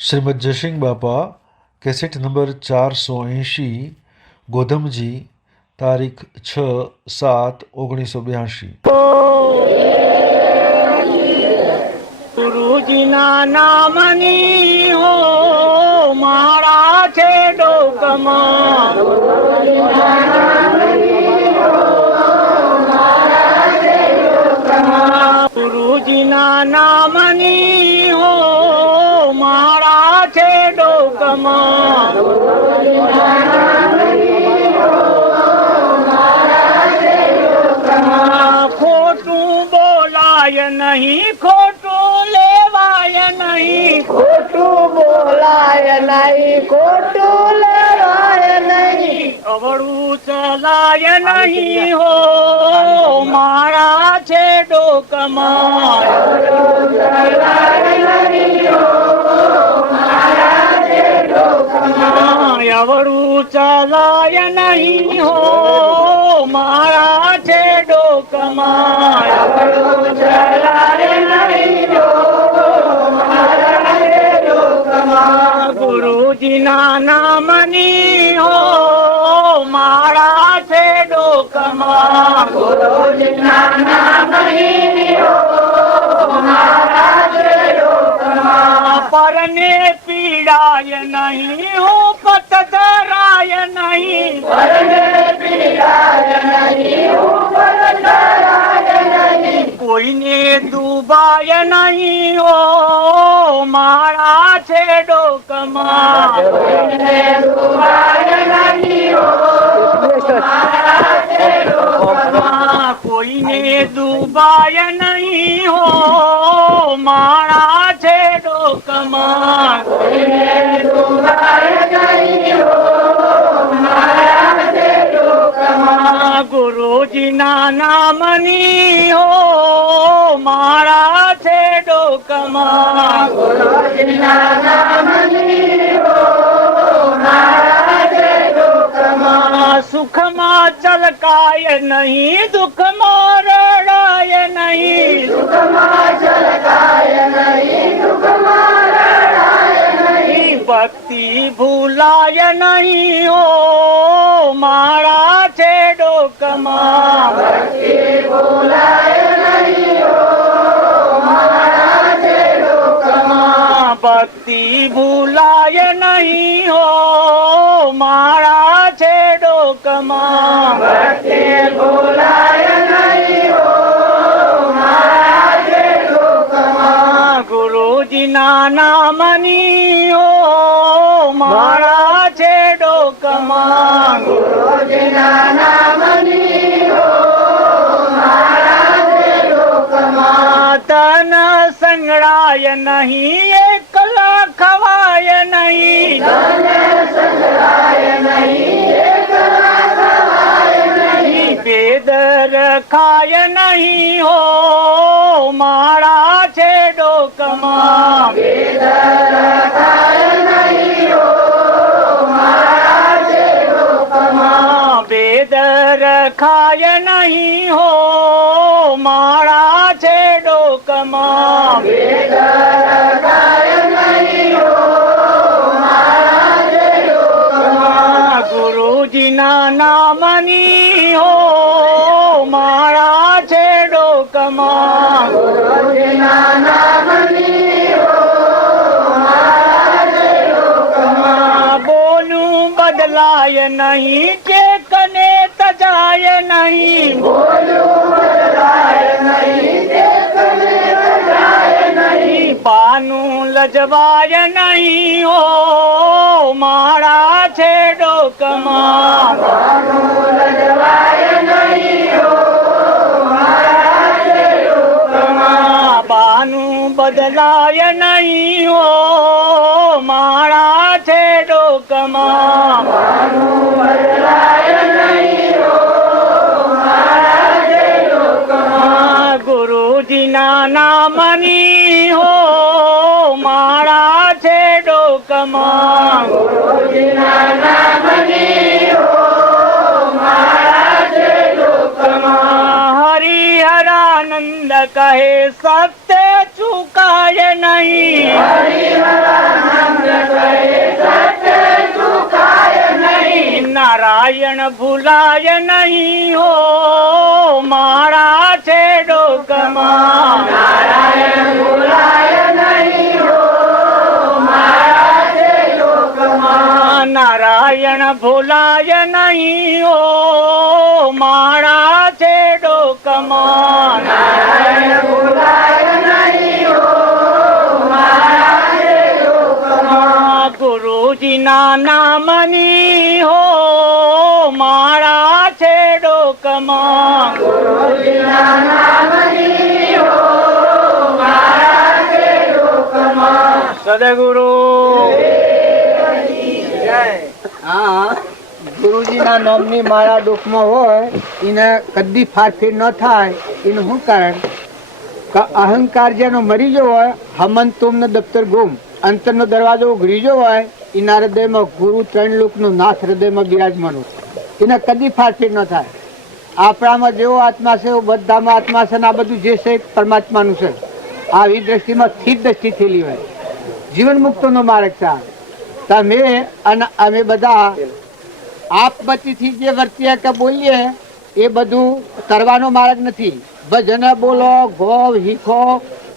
શ્રીમદ જયસિંહ બાપા cassette number 480 ગોધમજી તારીખ 6/7/1982। ગુરુજીના નામની હો મારા છે ડોકમાં, ગુરુજીના નામની હો મારા છે ડોકમાં, ખોટું બોલાય નહીં, ખોટું લેવાય નહીં, ખોટું બોલાય નહીં, ખોટું લેવાય નહીં, અવળું ચલાય નહીં હો મારા છે ડોકમાં, અવળું ચલાય નહીં હો મારા છે ડોકમાં, ગુરુજીના નામની હો મારા છે ડોકમાં, ગુરુજીના નામની હો મારા છે ડોકમાં, પરને પીડાય નહીં, હું પત ધરાય નહીં, પરને પીડાય નહીં, ઉપર ધરાય નહીં, કોઈને દુબાય નહીં હો મારા છે ડોકમાં, કોઈને દુબાય નહીં હો મારા છે ડોકમાં, કોઈને દુબાય નહીં હો મારા છે ડોકમાં, કોઈને દુબાય નહીં હો મારા છે ડોકમાં, ગુરુજીના નામની હો મારા છે ડોકમાં, ગુરુજીના નામની હો મારા છે ડોકમાં, સુખમાં ચલકાય નહીં, દુઃખમાં રડાય નહીં, સુખમાં ચલકાય નહીં, દુઃખમાં રડાય નહીં, ભક્તિ ભૂલાય નહીં હો મારા છે ડોકમાં, ભક્તિ બોલાય નહીં હો મારા છે ડોકમાં, ભક્તિ ભૂલાય નહીં હો મારા છે ડોકમાં, ભક્તિ બોલાય નહીં હો મારા છે ડોકમાં, ગુરુજીના નામની હો મારા છે ડોકમાં, ગુરુજીના નામની હો મારા છે ડોકમાં, તન સંગળાય નહીં, એકલા ખવાય નહીં, તને સંગળાય નહીં, એકલા ખવાય નહીં, ભેદ રખાય નહીં હો મારા છે ડોકમાં, વેદ રખાય નહીં હો મારા છે ડોકમાં, ભેદ રખાય નહીં હો મારા છે ડોકમાં, વેદ રખાય નહીં હો મારા છે ડોકમાં, ગુરુજીના નામની હો મારા છે ડોકમાં, ગુરુજીના નામની હો મારા છે ડોકમાં, બોલું બદલાય નહીં, કે કને તજાય નહીં, બોલું બદલાય નહીં, દેખને બદલાય નહીં, બાનું લજવાય નહીં હો મારા છે ડોકમાં, બાનું લજવાય નહીં હો મારા છે ડોકમાં, બાનું બદલાય નહીં હો મારા છે ડોકમાં, બાનું બદલાય નહીં હો મારા છે ડોકમાં, ગુરુજીના નામની હો મારા છે ડોકમાં, ગુરુજીના નામની હો મારા છે ડોકમાં, હરિહરાનંદ કહે સત્ય ચુકાય નહીં, હરિહરાનંદ નારાયણ ભૂલાય નહીં હો માળા છે ડોકમાં નારાયણ ભૂલાય નહીં હો માળા છે લોકમાં. નારાયણ ભૂલાય નહીં હો માળા છે ડોકમાં નારાયણ ભૂલાય નહીં હો માળા છે લોકમાં. ગુરુજીના નામની હો માળા છે ડોકમાં ગુરુજીના નામની હો માળા છે લોકમાં. સદગુરુ હા, ગુરુજીના નામની માળા ડોકમાં હોય એને કદી ફારફેર ન થાય એનું શું કારણ કે અહંકાર જેનો મરી ગયો હોય હમન તોમનો દફતર ગુમ અંતરનો દરવાજો ઉઘડી ગયો હોય એના હૃદયમાં ગુરુ ત્રણ લોકનો નાથ હૃદયમાં બિરાજમાન હોય એને કદી ફારફેર ન થાય. આપણામાં જેવો આત્મા છે એવો બધામાં આત્મા છે ને આ બધું જે છે એ પરમાત્માનું છે. આવી દ્રષ્ટિમાં સ્થિર દ્રષ્ટિ થયેલી હોય જીવન મુક્તોનો માર્ગ છે. તમે અને અમે બધા આપમતીથી જે વર્તીએ કે બોલીએ એ બધું કરવાનો માર્ગ નથી. ભજન બોલો, ગોવ શીખો,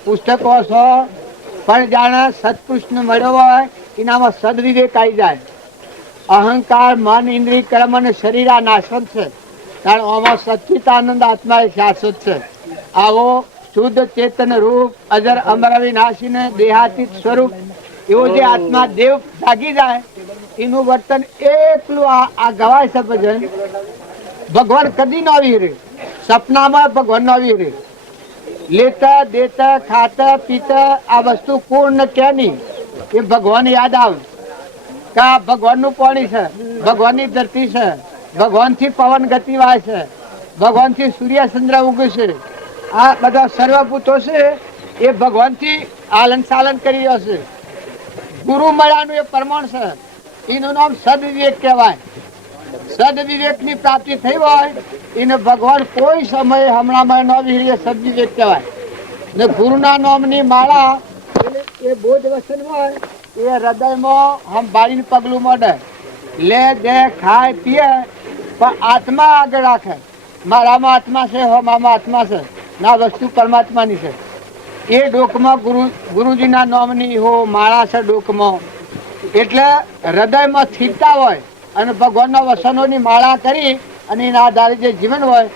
પુસ્તકો છો, પણ જાણે સત્પુરુષને મળ્યો હોય એનામાં સદવિવેક આવી જાય. અહંકાર, મન, ઇન્દ્રિય, કર્મ અને શરીર આ નાશવંત છે, કારણ આમાં સચ્ચિદાનંદ આત્મા એ શાશ્વત છે. આવો શુદ્ધ ચેતન રૂપ અજર અમર અવિનાશી ને દેહાતીત સ્વરૂપ એવો જે આત્મા દેવ જાગી જાય એનું વર્તન એકલું આ ગવાય છે. ભજન ભગવાન કદી ન આવી રે, સપનામાં ભગવાન ન આવી રે. લેતા દેતા ખાતા પીતા આ વસ્તુ પૂર્ણ ક્યાંની એ ભગવાન યાદ આવે કે આ ભગવાનનું પાણી છે, ભગવાનની ધરતી છે, ભગવાનથી પવન ગતિ વાય છે, ભગવાનથી સૂર્ય ચંદ્ર ઉગે છે. આ બધા સર્વભૂતો છે એ ભગવાનથી આલન સાલન કરી રહ્યો છે. ગુરુ મળ્યાનું એ પ્રમાણ છે. એનું નામ સદવિવેક કહેવાય. સદવિવેકની પ્રાપ્તિ થઈ હોય એને ભગવાન કોઈ સમયે હમણાં ન વિહળે સદવિવેક કહેવાય. ને ગુરુના નામની માળા એ બોધ વસન હોય એ હૃદયમાં હમ બાળીને પગલું મોડે લે દે ખાય પીએ પણ આત્મા આગળ રાખે. મારામાં આત્મા છે, મારામાં આત્મા છે, ના વસ્તુ પરમાત્માની છે. એ ડોકમાં ગુરુજીના નામની હો માળા છે ડોકમાં. એટલે હૃદયમાં સ્થિરતા હોય અને ભગવાનના વસનોની માળા કરી અને એના આધારે જે જીવન હોય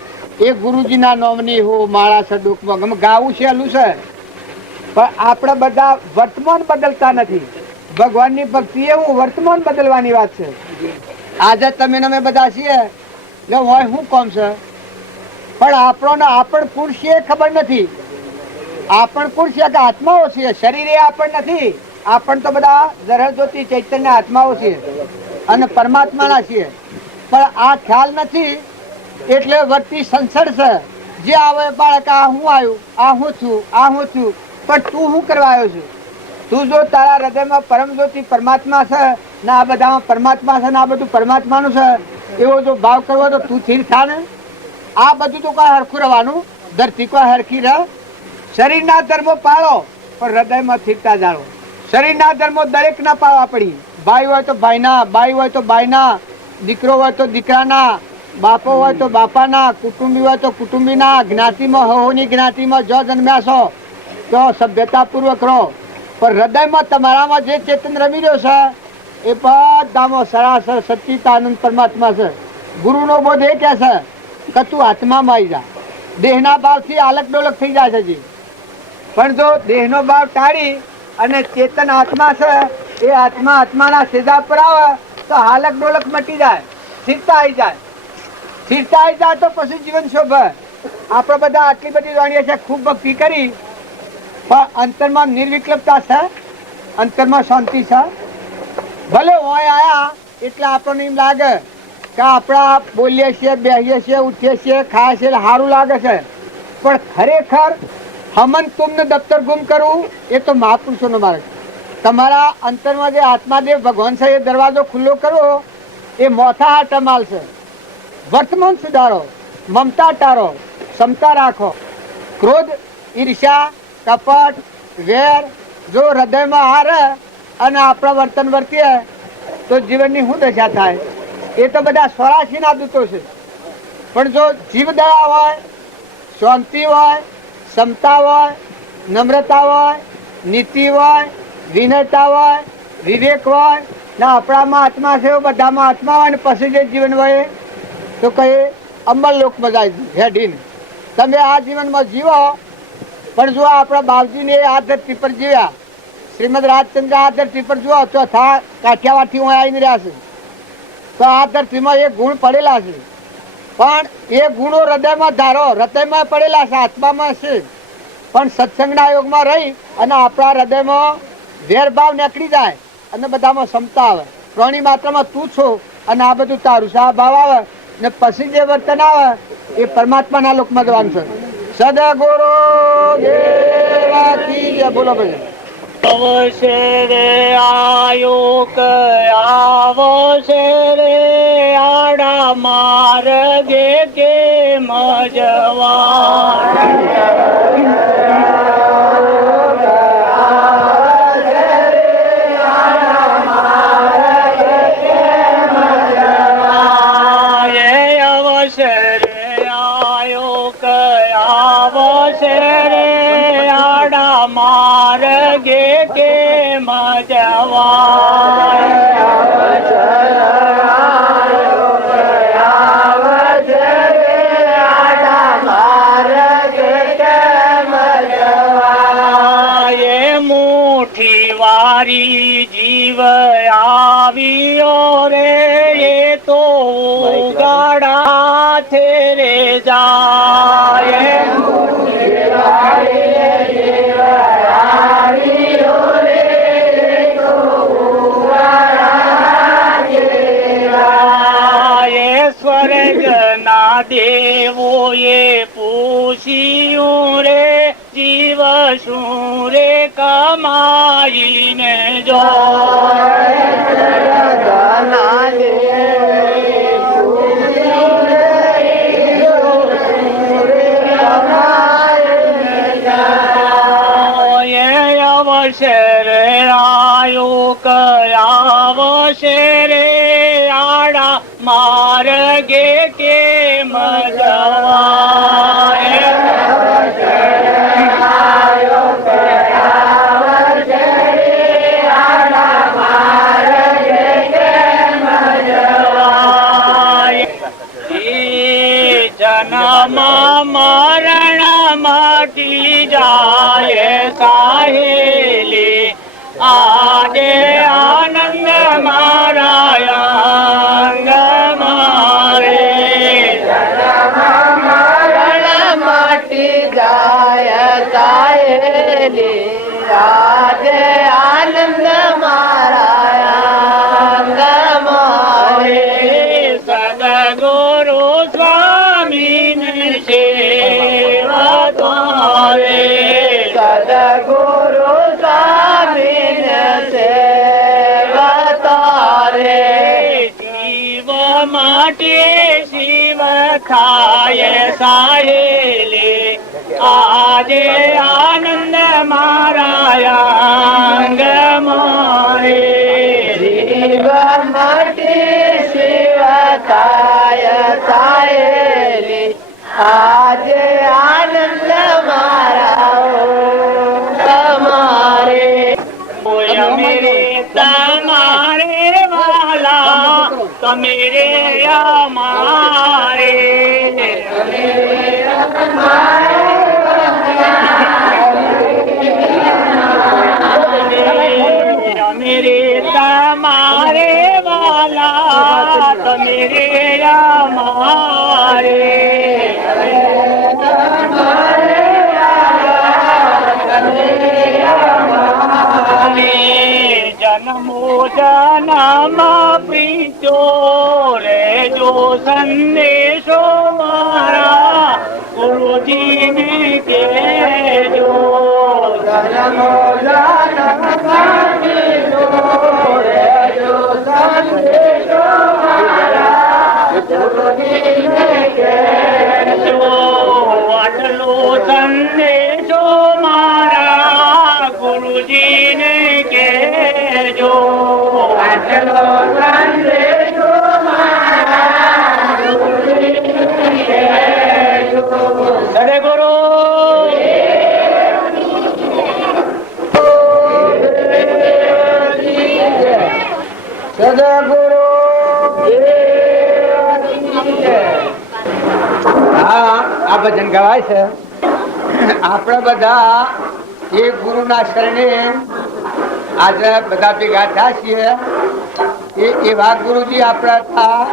એ ગુરુજીના નામની હો માળા છે ડોકમાં. ગમે ગાવું છે એલું છે પણ આપણે બધા વર્તમાન બદલતા નથી. ભગવાનની ભક્તિ એ હું વર્તમાન બદલવાની વાત છે. આજે તમે અમે બધા છીએ એટલે હોય શું કોમ છે પણ આપણને આપણ પુરુષ એ ખબર નથી. આપણ પુરુષ કે આત્માઓ છે, શરીર એ આપણ નથી. આપણ તો બધા જરજ્યોતિ ચૈતન્ય આત્માઓ છે અને પરમાત્માના છીએ, પણ આ ખ્યાલ નથી એટલે વર્તી સંસદ છે. જે આવે બાળક આ હું આવ્યું, આ હું છું, આ હું છું, પણ તું શું કરવા આવ્યો છું? તું જો તારા હૃદયમાં પરમ જ્યોતિ પરમાત્મા છે ને આ બધામાં પરમાત્મા છે ને આ બધું પરમાત્માનું છે એવો જો ભાવ કરવો તો તું સ્થિર થા ને. આ બધું તો કોઈ હરખું રહેવાનું, ધરતી કોઈ હરખી રહે. શરીરના ધર્મો પાળો પણ હૃદયમાં સ્થિરતા જાળવો. શરીરના ધર્મો દરેક ના પાળવા પડી. ભાઈ હોય તો ભાઈના, બાઈ હોય તો બાઈના, દીકરો હોય તો દીકરાના, બાપો હોય તો બાપાના, કુટુંબી હોય તો કુટુંબીના. જ્ઞાતિમાં હોની જ્ઞાતિમાં જો જન્મ્યા છો તો સભ્યતાપૂર્વક રહો, પણ હૃદયમાં તમારામાં જે ચેતન રમી રહ્યો છે એ બધામાં સરાસર સચ્ચિદાનંદ પરમાત્મા છે. ગુરુનો બોધ એ કહે છે કે તું આત્મામાં આવી જા. દેહના ભાવથી આલક ડોલક થઈ જાય છે, પણ જો દેહનો ભાવ ટાળી અને ચેતન આત્મા છે એ આત્મા આત્માના સીધા પર આવે તો હાલક ડોલક મટી જાય, સ્થિરતા આવી જાય. સ્થિરતા આવી જાય તો પછી જીવન શોભે. આપણે બધા આટલી બધી જાણીએ છીએ, ખૂબ ભક્તિ કરી, પણ અંતરમાં નિર્વિકલ્પતા છે, અંતરમાં શાંતિ છે. ભલે હોય આયા એટલે આપણને એમ લાગે કે આપણા બોલીએ છીએ, બેસીએ છીએ, ઉઠીએ છીએ, ખાય છે એટલે સારું લાગે છે, પણ ખરેખર હમન તુમને દફતર ગુમ કરવું એ તો મહાપુરુષોનો માર્ગ. તમારા અંતરમાં જે આત્માદેવ ભગવાન છે એ દરવાજો ખુલ્લો કરવો એ મોથા હાટા માલ છે. વર્તમાન સુધારો, મમતા ટાળો, ક્ષમતા રાખો. ક્રોધ, ઈર્ષ્યા, કપટ, વેર જો હૃદયમાં હારે અને આપણા વર્તન વર્તીએ તો જીવનની શું દશા થાય? એ તો બધા 84 દૂતો છે. પણ જો જીવદયા હોય, શાંતિ હોય, ક્ષમતા હોય, નમ્રતા હોય, નીતિ હોય, વિનયતા હોય, વિવેક હોય ને આપણામાં આત્મા છે બધામાં આત્મા હોય ને પછી જે જીવન હોય તો કઈ અમલ લોકમાં જાય હેડીને તમે આ જીવનમાં જીવો. પણ જો આપણા બાપજીને આ ધરતી પર જીવ્યા, શ્રીમદ રાજચંદ્ર આ ધરતી પર જુઓ ચોથા કાઠિયાવાડથી હું આવીને રહ્યા છે તો આ ધરતીમાં એ ગુણ પડેલા છે. પણ એ ગુણો હૃદયમાં ધારો હૃદયમાં પડેલા છે, આત્મામાં છે. પણ સત્સંગના યોગમાં રહી અને આપણા હૃદયમાં વેરભાવ નીકળી જાય અને બધામાં ક્ષમતા આવે. પ્રાણી માત્રમાં તું છો અને આ બધું તારું છે, આ ભાવ આવે ને પછી જે વર્તન આવે એ પરમાત્માના લોકમાં જવાનું છે. સદગુરુ દેવા કી જય. બોલો ભાઈ. અવસરે આયો આવસરે આડા માર્ગે કે મજવા માર્ગે કે મજવાય મુઠી વારી જીવ આવ્યો રે એ તો ગાડા થેરે જાય. સ્વર્ગના દેવોએ પૂછ્યું રે જીવ શું રે કમાઈને જો અવસર આયો આવસર આડા માર્ગે કે મજવાય. જન્મ મરણ મટી જાય સાહેલી આજે આનંદ મારા અંગ મારે મટી જાય સાહેલી આજે આનંદ મારા મારે. સદગુરુ સ્વામીને સેવા તારે સદગુરુ સ્વામીને સેવા તારે. જીવ માટે શિવ થાય સાહેલી આજે આનંદ મારા અંગ મારે. જીવ માટે શિવ થાય સાહેલી આજે આનંદ મારા તમારે. મેરે તમારે વાલા તમે રે અમારે. મેરે તમારે વાલા તમે રે અમારે. જન્મો જન્મ પ્રીતો રે જો સંદેશો મારા ગુરુજીને કહેજો. જન્મો જન્મ પ્રીતો રે જો સંદેશો મારા ગુરુજીને કહેજો. આટલો સંદેશો મારા ગુરુજીને કહેજો. આટલો સંદેશો મારા સદગુરુ હા આ ભજન ગવાય છે. આપણે બધા એક ગુરુના શરણે આજે બધા ભેગા થયા છીએ. એવા ગુરુજી આપણા હતા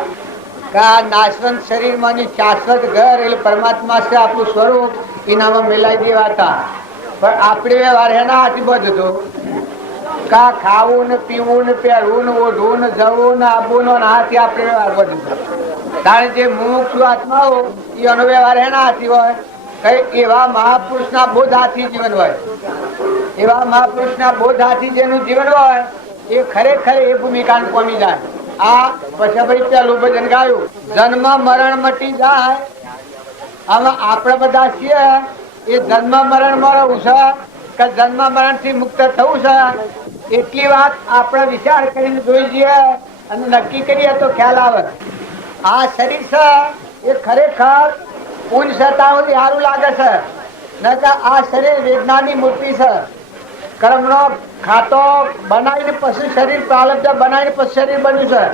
કે આ નાશવંત શરીરમાંની શાશ્વત ઘર એટલે પરમાત્મા છે આપણું સ્વરૂપ એનામાં મેલાઈ દેવા હતા. પણ આપણે વ્યવહાર એના હાથી બધું હતો કા ખાવું ને પીવું ને પહેરવું ને ઓઢવું ને જવું ને આવવું ને હાથી આપણે વ્યવહાર બધું. કારણ જે મુમુક્ષુ આત્માઓ એનો વ્યવહાર એના હાથી હોય. કઈ એવા મહાપુરુષના બોધ હાથી જીવન હોય. એવા મહાપુરુષના બોધ હાથી જેનું જીવન હોય એ ખરેખર એ ભૂમિકાને પામી જાય. આ પછી ભાઈ પેલું ભજન ગાયું જન્મ મરણ મટી જાય. આમાં આપણે બધા છીએ એ જન્મ મરણ માં રહું છે કે જન્મ મરણ થી મુક્ત થવું છે એટલી વાત આપણે વિચાર કરીને જોઈ જઈએ અને નક્કી કરીએ તો ખ્યાલ આવે. આ શરીર છે એ ખરેખર પૂંજ સતાઓ સારું લાગે છે. આ શરીર વેદનાની મૂર્તિ છે. કર્મનો ખાતો બનાવીને પછી શરીર પ્રાલબ્ધ બનાવીને પછી શરીર બન્યું છે.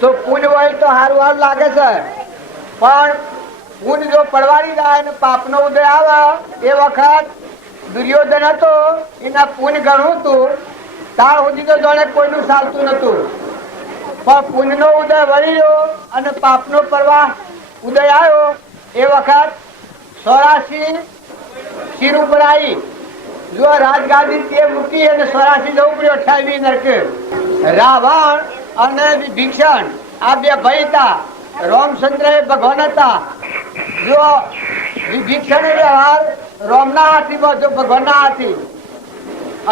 તો પૂંજ હોય તો સારું સારું લાગે છે. પણ પૂંજ જો પડવાડી જાય ને પાપનો ઉદય આવે એ વખત દુર્યોધન હતો એના પૂંજ ઘણું હતું ત્યાં સુધી તો જાણે કોઈનું ચાલતું નતું. પણ પૂંજનો ઉદય વળ્યો અને પાપનો પ્રવાહ ઉદય આવ્યો એ વખત 84 શિર ઉપર આવી જો રાજગાદી તે મૂકી અને 84 જવું પડ્યું 28 નરકે. રાવણ અને વિભીષણ આ બે ભાઈ હતા. રામચંદ્ર એ ભગવાન હતા. જો વિભીષણ વ્યવહાર રામના હાથી બધો ભગવાનના હાથી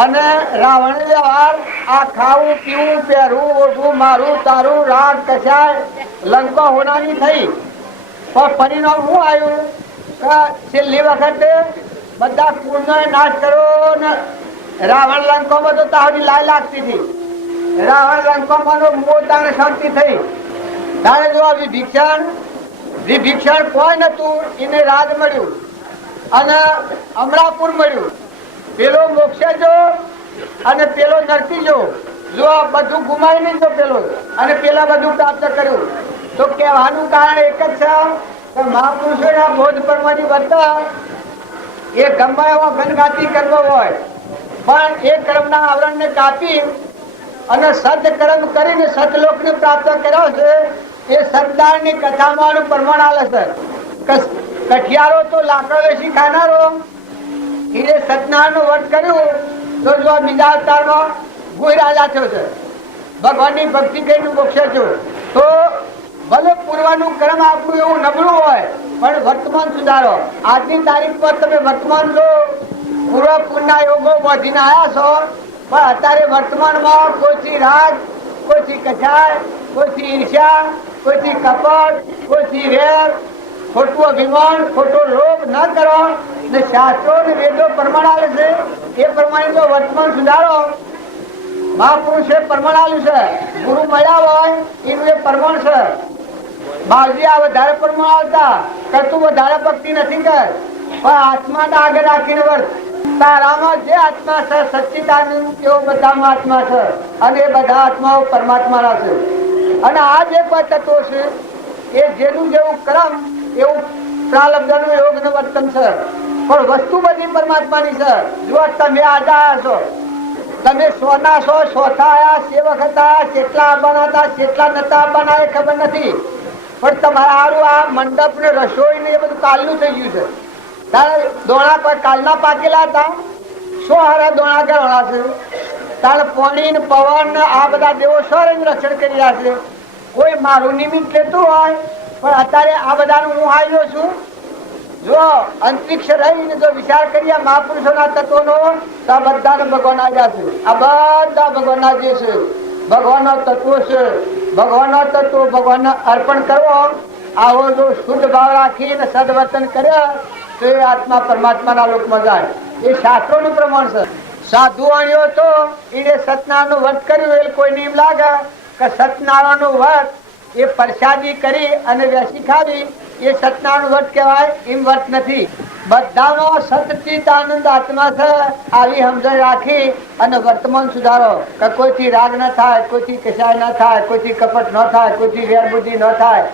અને રાવણ વ્યવહાર આ ખાવું પીવું પહેરવું ઓઢવું મારું તારું રાગ કસાય લંકા હોનાની થઈ. પણ પરિણામ શું આવ્યું કે છેલ્લી વખતે બધા કુળનો નાશ કર્યો ને રાવણ લંકામાં તો તાવડી લાઈ લાગતી હતી. રાવણ લંકામાં મોટાને શાંતિ થઈ. તારે જો વિભીષણ કોઈ નતું એને રાજ મળ્યું અને અમરાપુર મળ્યું. પેલો મોક્ષે જો અને પેલો નરતી જો બધું ગુમાવી નહીં જો પેલો અને પેલા બધું પ્રાપ્ત કર્યું. તો કહેવાનું કારણ એક જ છે કે મહાપુરુષોના બોધ પરમાની વર્તા એ ગમે એવો ઘનઘાતી કરવો હોય પણ એ કર્મના આવરણને કાપી અને સદકર્મ કરીને સતલોકને પ્રાપ્ત કર્યો છે. એ સરદારની કથામાં પ્રમાણ આલે છે. કઠિયારો તો લાકડો વેચી ખાનારો એને સત્યનારાયણનું વ્રત કર્યું તો જો બીજા અવતારમાં ગુહ રાજા થયો છે. ભગવાનની ભક્તિ કરીને મોક્ષે થયો. તો ભલે પૂર્વનું કર્મ આપણું એવું નબળું હોય પણ વર્તમાન સુધારો. આજની તારીખ પર તમે વર્તમાન જો પૂર્વ પૂર્ણના યોગો વધીને આવ્યા છો પણ અત્યારે વર્તમાનમાં કોઈથી રાગ કોઈથી કચાય કોઈથી ઈર્ષ્યા કોઈથી કપટ કોઈથી વેર ખોટું અભિમાન ખોટો લોભ ન કરો ને શાસ્ત્રો ને વેદો પ્રમાણ આવે છે એ પ્રમાણે જો વર્તમાન સુધારો. મહાપુરુષે પ્રમાણ આવ્યું છે. ગુરુ મળ્યા હોય એનું એ પ્રમાણ છે. બાવજી આ વધારે પ્રમાણ આવતા કરતું વધારે ભક્તિ નથી કર પણ આત્માને આગળ રાખીને વર્ત. તારામાં જે આત્મા છે સચ્ચિદાનંદ એવો બધામાં આત્મા છે અને એ બધા આત્માઓ પરમાત્માના છે. અને આ જે તત્વો છે એ જેનું જેવું કર્મ એવું પ્રાલબ્ધનું યોગનું વર્તન છે. પણ વસ્તુ બધી પરમાત્માની છે. જો તમે આજે આવ્યા છો તમે સોના છો સોથા આયા સેવક હતા કેટલા આવવાના હતા કેટલા નતા આવવાના એ ખબર નથી. પણ તમારા હારું આ મંડપ ને રસોઈ ને એ બધું કાલનું થઈ ગયું છે. તારે દોણા પર કાલના પાકેલા હતા 100 હારા દોણા ગળવાના છે. તારે પાણી ને પવન ને આ બધા દેવો સૌરનું રક્ષણ કરી રહ્યા છે. કોઈ મારું નિમિત્ત લેતું હોય પણ અત્યારે આ બધાનું હું આવ્યો છું. જો અંતરિક્ષ રહીને જો વિચાર કરીએ મહાપુરુષોના તત્વોનો તો આ બધાને ભગવાન આવ્યા છે. આ બધા ભગવાનના જે છે ભગવાનના તત્વો છે. ભગવાનના તત્વો ભગવાનને અર્પણ કરવો આવો જો શુદ્ધ ભાવ રાખીને સદવર્તન કર્યા તો એ આત્મા પરમાત્માના લોકમાં જાય. એ શાસ્ત્રોનું પ્રમાણ છે. સાધુવાણીઓ તો એને સત્યનારાયણનું વ્રત કર્યું એ કોઈ નિયમ લાગે કે સત્યનારાયણનું વ્રત એ પ્રસાદી કરી અને વેસી ખાવી એ સત્યનારાયણ વ્રત કહેવાય, એમ વ્રત નથી. બધાનો સતચિત આનંદ આત્મા છે, આવી સમજણ રાખી અને વર્તમાન સુધારો. કે કોઈથી રાગ ન થાય, કોઈથી કસાય ન થાય, કોઈથી કપટ ન થાય, કોઈથી વેરબુદ્ધિ ન થાય.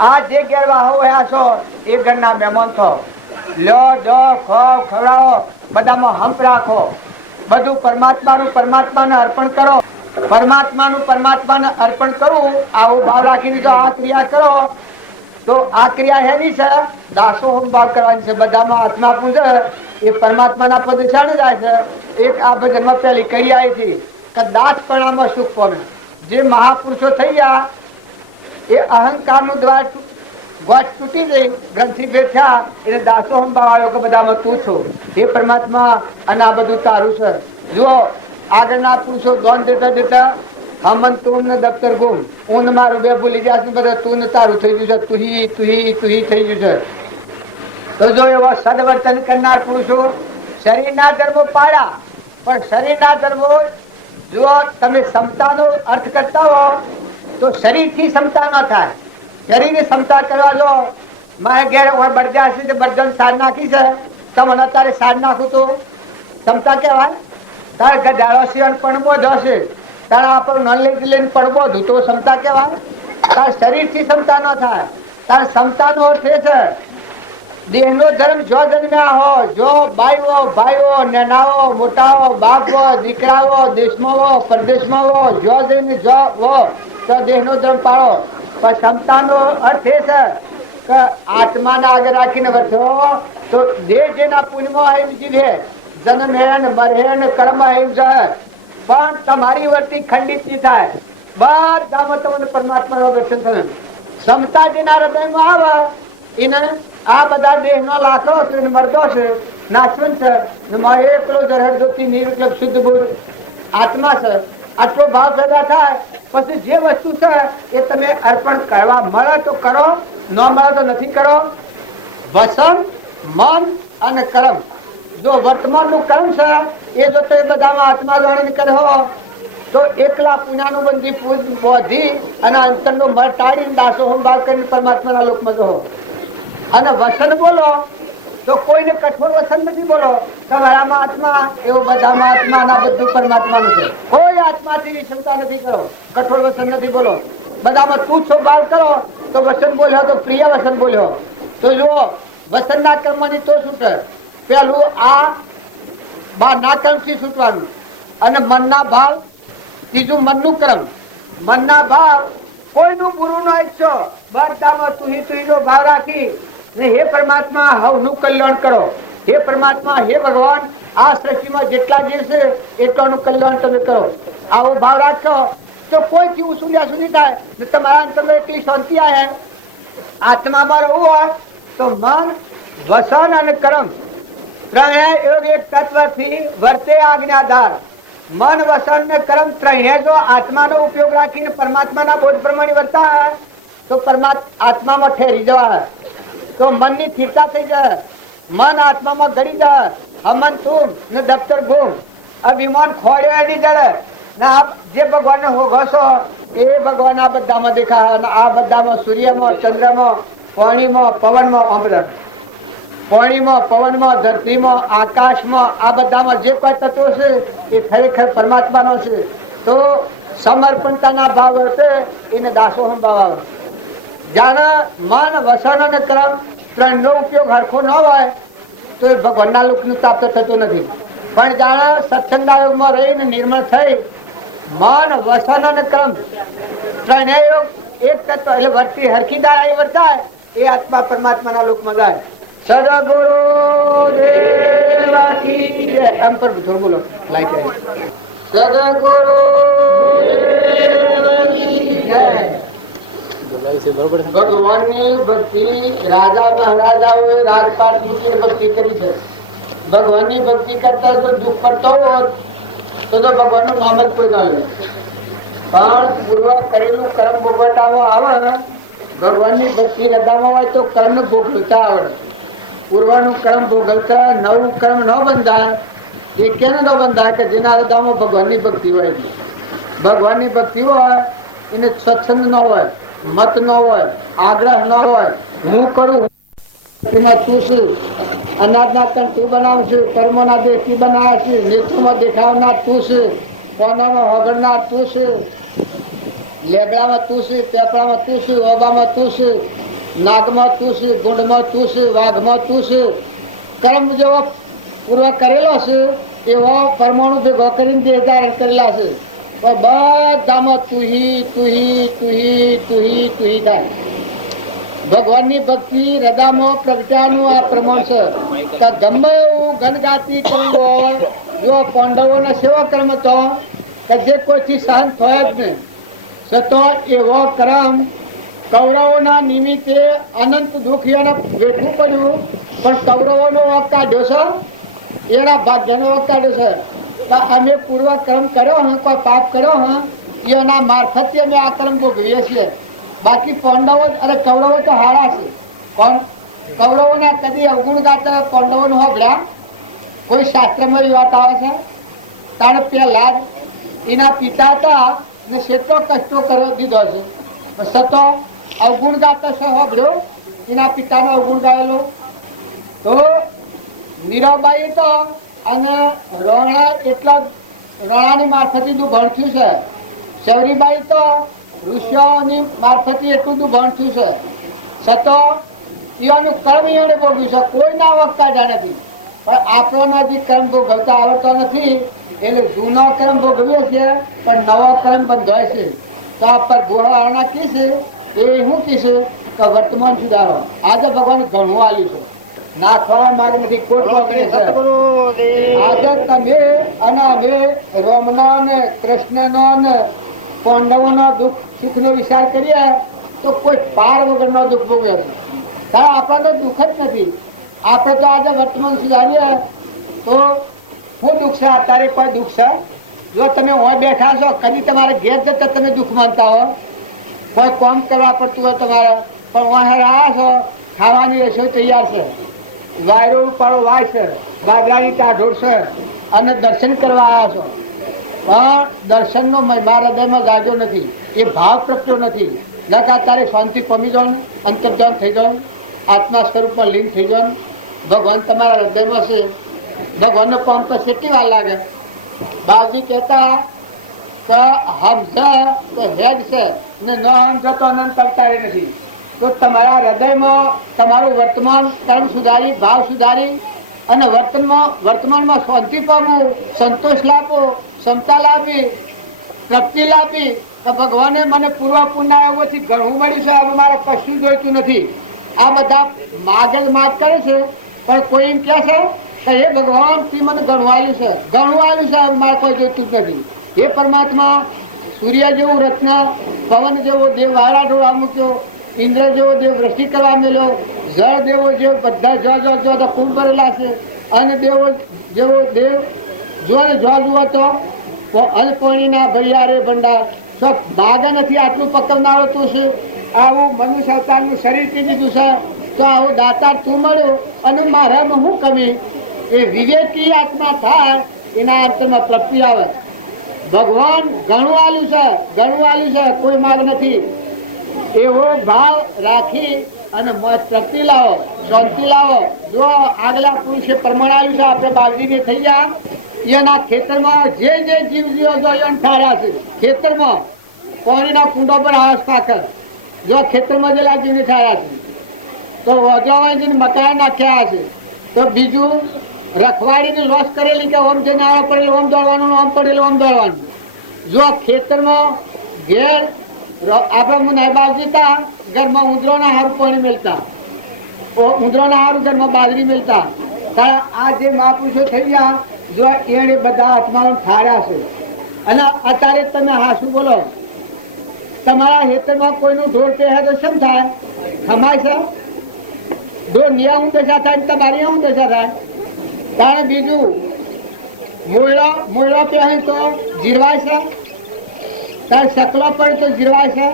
આ જે ગેરવાહો રહ્યા છો એ ઘરના મહેમાન છો. લ્યો દો ખાઓ ખવડાવો, બધામાં હંપ રાખો. બધું પરમાત્માને અર્પણ કરો. પરમાત્માને અર્પણ કરવું, આવો ભાવ રાખીને જો આ ક્રિયા કરો તો આ ક્રિયા હેની છે, દાસોહમ ભાવ કરવાની છે. બધામાં આત્મા પૂજે એ પરમાત્માના પદ ચાલી જાય છે. એક આ ભજનમાં પહેલી કહી આવી હતી કે દાસપણામાં સુખ પામે. જે મહાપુરુષો થઈ ગયા એ અહંકારનું દ્વાર ગોચ તૂટી ગઈ, ગ્રંથિ ભેદ થયા, એને દાસોહમ ભાવ આવ્યો કે બધામાં તું છો, હે પરમાત્મા, અને આ બધું તારું છે. જુઓ આગળના પુરુષો દોન દેતા દેતા હમન તું ને દફતર ગુમ, ઊન મારું બે ભૂલી ગયા છે, બધા તું ને તારું થઈ ગયું છે, તુહી થઈ ગયું છે. તો જો એવો સદવર્તન કરનાર પુરુષો શરીરના ધર્મો પાડ્યા, પણ શરીરના ધર્મો જો તમે ક્ષમતાનો અર્થ કરતા હો તો શરીરથી ક્ષમતા ન થાય. શરીરની ક્ષમતા કરવા જો મારે ઘેર બળદા હશે તો બળદન સાર નાખી છે, તમને અત્યારે સાર નાખું તો ક્ષમતા કહેવાય. તારે ગધાડો સિવાય પડબો જ હશે, તારે આપણું નોલેજ લઈને પડબો જ તો ક્ષમતા કહેવાય. તાર શરીરથી ક્ષમતા ન થાય. તાર ક્ષમતાનો અર્થ એ છે દેહનો ધર્મ જો જન્મ્યા હો, જો બાઈઓ ભાઈઓ નેનાઓ મોટાઓ બાપો દીકરાઓ દેશમાં હો પરદેશમાં હો, જો જઈને જો હો તો દેહનો ધર્મ પાળો. પણ ક્ષમતાનો અર્થ એ છે કે આત્માને આગળ રાખીને વર્તો તો દેહ જેના પુણ્યમાં એમ જીવે, જન્મ હેન મરહેન કર્મ એમ જાય, પણ તમારી વર્તી ખંડિત નહીં થાય. બધામાં તમને પરમાત્માનો દર્શન થાય. ક્ષમતા જેના હૃદયમાં આવે એને આ બધા દેહનો લાકડો છે, મરદો છે, નાશવંત છે, એકલો જરહર જ્યોતિ નિર્વિકલ્પ શુદ્ધ બુદ્ધ આત્મા છે. આટલો ભાવ પેદા થાય પછી જે વસ્તુ છે એ તમે અર્પણ કરવા મળે તો કરો, ન મળે તો નથી કરો. વસન મન અને કર્મ, જો વર્તમાનનું કર્મ છે એ જો તો એ બધામાં આત્મા જાણીને કર્યો તો એકલા પુણ્યાનું બંધી બોધી અને અંતરનો મર ટાળીને દાસોહમ ભાવ કરીને પરમાત્માના લોકમાં જો. અને વસન બોલો તો કોઈને કઠોર વસન નથી બોલો, તમારામાં આત્મા એવું બધામાં આત્મા ના બધું પરમાત્માનું છે. કોઈ આત્માથી ક્ષમતા નથી કરો, કઠોર વસન નથી બોલો. બધામાં તું છો ભાવ કરો તો વસન બોલ્યો તો પ્રિય વસન બોલ્યો. તો જુઓ વસનના કર્મની તો છૂટે. પેલું આ ના કર્મથી છૂટવાનું અને મનના ભાવ, ત્રીજું મનનું કર્મ. મનના ભાવ કોઈનું બુરું ન ઈચ્છો, બધામાં તુહીનો ભાવ રાખી ને હે પરમાત્મા હવનું કલ્યાણ કરો. હે પરમાત્મા, હે ભગવાન, આ સૃષ્ટિમાં જેટલા જીવ છે એટલાનું કલ્યાણ તમે કરો. આવો ભાવ રાખશો તો કોઈ જીવ સુન્યા સુધી થાય ને તમારા અંતરમાં એટલી શાંતિ આવે. આત્મામાં રહેવું હોય તો મન વસન અને કર્મ ત્રણે એક તત્વથી વર્તે આજ્ઞાધાર. મન વસન ને કર્મ ત્રણે જો આત્માનો ઉપયોગ રાખીને પરમાત્માના બોધ પ્રમાણે વર્તા તો આત્મામાં ઠેરી જવા, તો મનની સ્થિરતા થઈ જાય. મન આત્મામાં ગળી જાય. હમન તું ને દફતર ગુમ, અભિમાન ખોડ્યો એની જડે ને આપ જે ભગવાનને હોગશો એ ભગવાન આ બધામાં દેખાય. આ બધામાં સૂર્યમાં, ચંદ્રમાં, પાણીમાં, પવનમાં, અમૃત પાણીમાં, પવનમાં, ધરતીમાં, આકાશમાં, આ બધામાં જે કોઈ તત્વો છે એ ખરેખર પરમાત્માનો છે. તો સમર્પણતાના ભાવ હશે એને દાસોહમ ભાવ આવે. જાણે મન વસન અને કર્મ ત્રણનો ઉપયોગ હરખો ન હોય તો એ ભગવાનના લોકનું પ્રાપ્ત થતું નથી. પણ જાણે સત્સંગાયોગમાં રહીને નિર્મળ થઈ મન વસન અને કર્મ ત્રણેય યોગ એક તત્વ એટલે વર્તી હરખી દાડા વર્તાય એ આત્મા પરમાત્માના લોકમાં જાય. સદગુરુ દેવા કી જય. એમ પર થોડું બોલો લાઈટ આવી. સદગુરુ દેવા કી જય. ભગવાનની ભક્તિ રાજા મહારાજાઓએ રાજપાટ મૂકીને ભક્તિ કરી છે. ભગવાનની ભક્તિ કરતા જો દુઃખ પડતો હોત તો ભગવાનનું નામ જ કોઈ ના લે. પણ પૂર્વ કરેલું કર્મ ભોગવટામાં આવે. ભગવાનની ભક્તિ હૃદયમાં હોય તો કર્મ ભોગવતા આવડે. પૂર્વનું કર્મ ભોગવતા નવું કર્મ ન બંધાય. એ કેને ન બંધાય કે જેના હૃદયમાં ભગવાનની ભક્તિ હોય. ભગવાનની ભક્તિ હોય એને સત્સંગ ન હોય મત ન હોય, આગ્રહ ન હોય, હું કરું એમાં તું છું, અનાજના તણ તું બનાવું છું, કર્મોના દેહ તું બનાવે છે, નેત્રોમાં દેખાવનાર તું છું, કોનામાં વગરનાર તું છું, લેગડામાં તું છું, પેપડામાં તું છું, ઓબામાં તું છું, નાગમાં તું છું, ગુંડમાં તું છું, વાઘમાં તું છું. કર્મ જેવો પૂર્વ કરેલો છે એવો પરમાણુ ભેગો કરીને દેહ ધારણ કરેલા છે. બધામાં તુહી તુહી તુહી તુહી તુહી થાય. ભગવાનની ભક્તિ હૃદયમાં પ્રગટ્યાનું આ પ્રમાણ છે કે ગમે એવું ગણગાતી કરવું હોય, જો પાંડવોના સેવા કર્મ તો કે જે કોઈથી સહન થયો જ નહીં, છતાં એવો કર્મ કૌરવોના નિમિત્તે અનંત દુઃખ એને વેઠવું પડ્યું, પણ કૌરવોનો વખ કાઢ્યો છે, એના ભાગ્યનો વખ કાઢ્યો છે. અમે પૂર્વ કર્મ કર્યો હા, કોઈ પાપ કર્યો હા, એના મારફતે અમે આ કર્મ ભોગવીએ છીએ. બાકી પાંડવો અને કૌરવો તો હારા છે, પણ કૌરવોના કદી અવગુણ ગાતા પાંડવોનું હોગડ્યા કોઈ શાસ્ત્રમાં વાત આવે છે. તારે પહેલા જ એના પિતા હતા ને કેટલો કષ્ટો કરી દીધો છે, છતાં અવગુણ ગાતા છે હોગડ્યો, એના પિતાનો અવગુણ ગાયેલો. તો મીરાબાઈ તો અને રોણા એટલા રોણાની મારફતે દુભણ થયું છે. શૌરીબાઈ તો ઋષિઓની મારફતે એટલું દુભણ થયું છે, છતાં એનું કર્મ એને ભોગવ્યું છે, કોઈના વખ કાઢ્યા નથી. પણ આપણો હજી કર્મ ભોગવતા આવડતો નથી, એટલે જૂનો કર્મ ભોગવીએ છીએ, પણ નવો કર્મ બંધાય છે. તો આ પર ગોળવાળાના કી છે એ શું કીધું કે વર્તમાન સુધારો. આજે ભગવાન ઘણું આલ્યું છે, નાખવા માંગ નથી, કોટ પકડે છે. આજે તમે અને અમે રોમનો ને કૃષ્ણનો ને પાંડવોનો દુઃખ સુખનો વિચાર કરીએ તો કોઈ પાર વગરનો દુઃખ ભોગવે છે. કારણ આપણને દુઃખ જ નથી. આપણે તો આજે વર્તમાન સુધારીએ તો શું દુઃખ છે? અત્યારે કોઈ દુઃખ છે? જો તમે હોય બેઠા છો, કદી તમારે ઘેર જતા તમે દુઃખ માનતા હો, કોઈ કામ કરવા પડતું હોય તમારે, પણ વાહે આવ્યા છો, ખાવાની રસોઈ તૈયાર છે, વાયરો ઉપાડો વાય છે, બાજરાની ટાઢોળ છે, અને દર્શન કરવા આવ્યા છો, પણ દર્શનનો મહિમા હૃદયમાં જાગ્યો નથી, એ ભાવ પ્રગટ્યો નથી. નકા તારે શાંતિ પામી જાઓ, અંતર્ધ્યાન થઈ જાઓ, આત્મા સ્વરૂપમાં લીન થઈ જાઓ, ભગવાન તમારા હૃદયમાં છે. ભગવાનનો પામ તો કેટલી વાર લાગે. બાજી કહેતા કે સમજે તો હેજ છે ને ન સમજે તો અનંત અવતારે નથી. તો તમારા હૃદયમાં તમારું વર્તમાન કર્મ સુધારી, ભાવ સુધારી અને વર્તમાનમાં શાંતિ પામવું, સંતોષ લાવો, ક્ષમતા લાવી, તૃપ્તિ લાવી કે ભગવાને મને પૂર્વ પુણ્યથી ઘણું મળ્યું છે, હવે મારે કશું જોઈતું નથી. આ બધા માગ જ માગ કરે છે, પણ કોઈ એમ કહે છે કે એ ભગવાન થી મને ઘણું આવ્યું છે, ઘણું આવ્યું છે, મારે કોઈ જોઈતું જ નથી. એ પરમાત્મા સૂર્ય જેવું રત્ન, પવન જેવો દેવ વાળા ઢોળા મૂક્યો, ઇન્દ્ર જેવો દેવ વૃષ્ટિ કરવા મેળ્યો, જળ દેવો જેવો બધા જો કુંભ ભરેલા છે, અને દેવો જેવો દેવ જો ને જો જુઓ તો અલ્પણીના ભૈયારે ભંડાર સબ ભાગ નથી. આટલું પકવનારો તું છે, આવું મનુષ્ય અવતારનું શરીર કી દીધું છે, તો આવું દાતાર તું મળ્યો, અને મારામાં શું કમી? એ વિવેકી આત્મા થાય એના અંતમાં તૃપ્તિ આવે. ભગવાન ઘણું આલ્યું છે, ઘણું આલ્યું છે, કોઈ માગ નથી. એવો ભાવ રાખી અને તૃપ્તિ લાવો, શાંતિ લાવો. જો આગલા પુરુષે પ્રમાણ આવ્યું છે, આપણે બાજરીને થઈ ગયા, એના ખેતરમાં જે જીવ જીવો જો એને ઠાર્યા છે, ખેતરમાં પાણીના કુંડો પર હાથ પાકર જો ખેતરમાં જેલા જીવને ઠાર્યા છે, તો વજાવાઈ મકાન નાખ્યા છે. તો બીજું રખવાડીને લોસ કરેલી કે ઓમ જઈને આવા પડેલું ઓમ દોડવાનું, ઓમ પડેલું ઓમ દોડવાનું. જો ખેતરમાં ઘેર આપણે નહેબાજી હતા, ઘરમાં ઉંદરોના હારું પાણી મેળતા, ઉંદરોના હારું ઘરમાં બાજરી મેળતા. કારણ આ જે મહાપુરુષો થઈ ગયા, જો એને બધા આત્માનો ઠાર્યા છે. અને અત્યારે તમે હા શું બોલો, તમારા ખેતરમાં કોઈનું ઢોર કે તો શું થાય? ખમાય છે? ઢોર નિયા હું દશા થાય, તમારી હું દશા થાય. કારણ બીજું મૂળો કે અહીં તો જીરવાય છે, તારે શકલો પડે તો જીરવાય છે,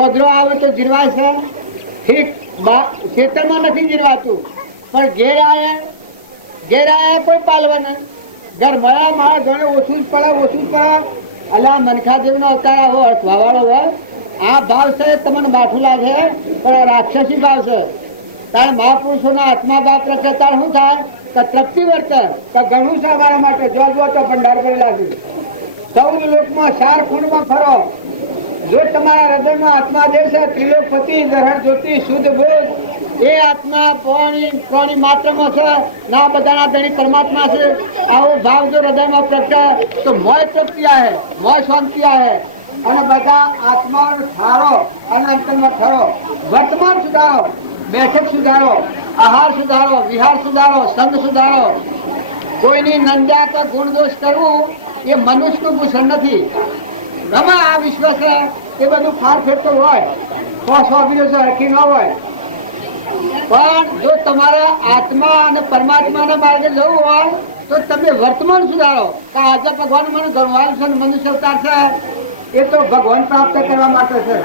ઓધરો આવે તો જીરવાય છે. ઠીક ખેતરમાં નથી જીરવાતું, પણ ઘેર આયા કોઈ પાલવાના. ઘર મળ્યા મારા ઘણે ઓછું જ પડે, ઓછું જ પડે. અલા મનખા દેવનો અવતાર હોય, અઠવાવાળો હોય, આ ભાવ છે તમને માઠું લાગે પણ આ રાક્ષસી ભાવ છે. તારે મહાપુરુષોના આત્મા ભાવ પ્રત્યે તાર શું થાય કે તૃપ્તિ વર્તે કે ઘણું છે અમારા માટે. જો તો ભંડાર ભરેલા છે. સૌ લોકમાં 4 ખૂણમાં ફરો. જો તમારા હૃદયમાં આત્મા જે છે ત્રિલોકપતિ ગ્રહણ જ્યોતિ શુદ્ધ બોધ એ આત્મા પ્રાણી માત્રમાં છે ના બધાના ધણી પરમાત્મા છે. આવો ભાવ જો હૃદયમાં પ્રગટે તો મોય તૃપ્તિ આવે, મોય શાંતિ આવે અને બધા આત્માનો ઠારો અને અંતરમાં ઠરો. વર્તમાન સુધારો, બેઠક સુધારો, આહાર સુધારો, વિહાર સુધારો, સંગ સુધારો. કોઈની નંદા કે ગુણ દોષ કરવું એ મનુષ્યનું ભૂષણ નથી. ગમે આ વિશ્વ છે એ બધું ફાર ફેરતો હોય, હરખી ન હોય. પણ જો તમારે આત્મા અને પરમાત્માના માર્ગે જવું હોય તો તમે વર્તમાન સુધારો. આજે ભગવાન મને ગણવાનું છે, મનુષ્ય અવતાર છે એ તો ભગવાન પ્રાપ્ત કરવા માટે છે.